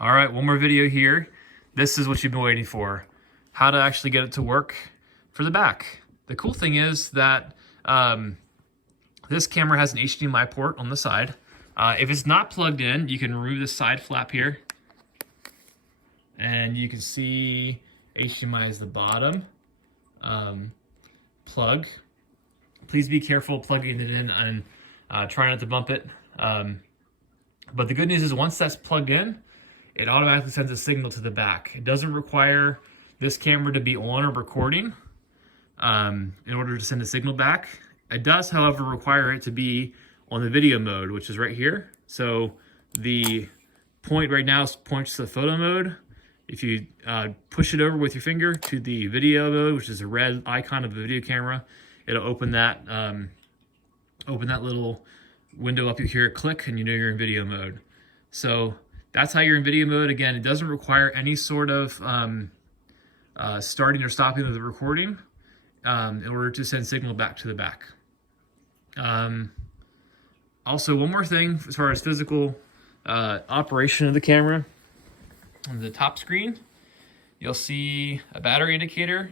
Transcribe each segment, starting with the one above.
All right, one more video here. This is what you've been waiting for. How to actually get it to work for the back. The cool thing is that this camera has an HDMI port on the side. If it's not plugged in, you can remove the side flap here. And you can see HDMI is the bottom plug. Please be careful plugging it in and try not to bump it. But the good news is once that's plugged in, it automatically sends a signal to the back. It doesn't require this camera to be on or recording in order to send a signal back. It does, however, require it to be on the video mode, which is right here. So the point right now points to the photo mode. If you push it over with your finger to the video mode, which is a red icon of the video camera, it'll open that little window up. You hear it click and you know you're in video mode. So that's how you're in video mode. Again, it doesn't require any sort of starting or stopping of the recording in order to send signal back to the back. Also, one more thing as far as physical operation of the camera. On the top screen, you'll see a battery indicator.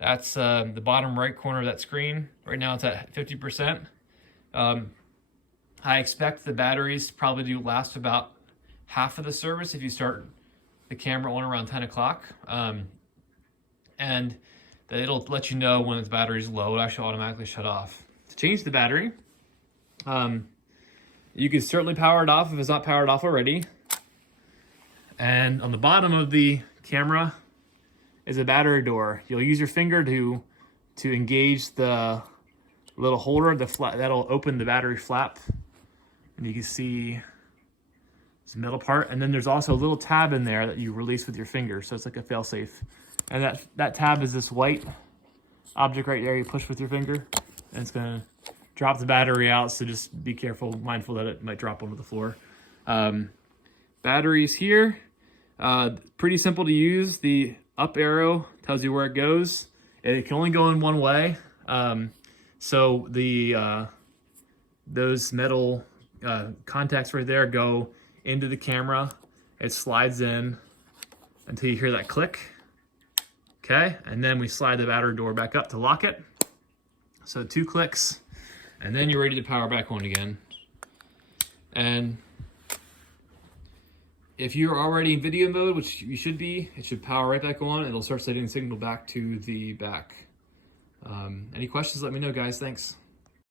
That's the bottom right corner of that screen. Right now it's at 50%. I expect the batteries probably do last about half of the service if you start the camera on around 10 o'clock. And that it'll let you know when the battery's low. It'll actually automatically shut off. To change the battery, you can certainly power it off if it's not powered off already. And on the bottom of the camera is a battery door. You'll use your finger to engage the little holder, that'll open the battery flap. And you can see it's a metal part. And then there's also a little tab in there that you release with your finger. So it's like a fail-safe. And that tab is this white object right there. You push with your finger and it's gonna drop the battery out. So just be careful, mindful that it might drop onto the floor. Batteries here, pretty simple to use. The up arrow tells you where it goes. It can only go in one way. So those metal contacts right there go into the camera. It slides in until you hear that click. Okay, and then we slide the battery door back up to lock it. So 2 clicks, and then you're ready to power back on again. And if you're already in video mode, which you should be, it should power right back on. It'll start sending the signal back to the back. Any questions, let me know, guys. Thanks.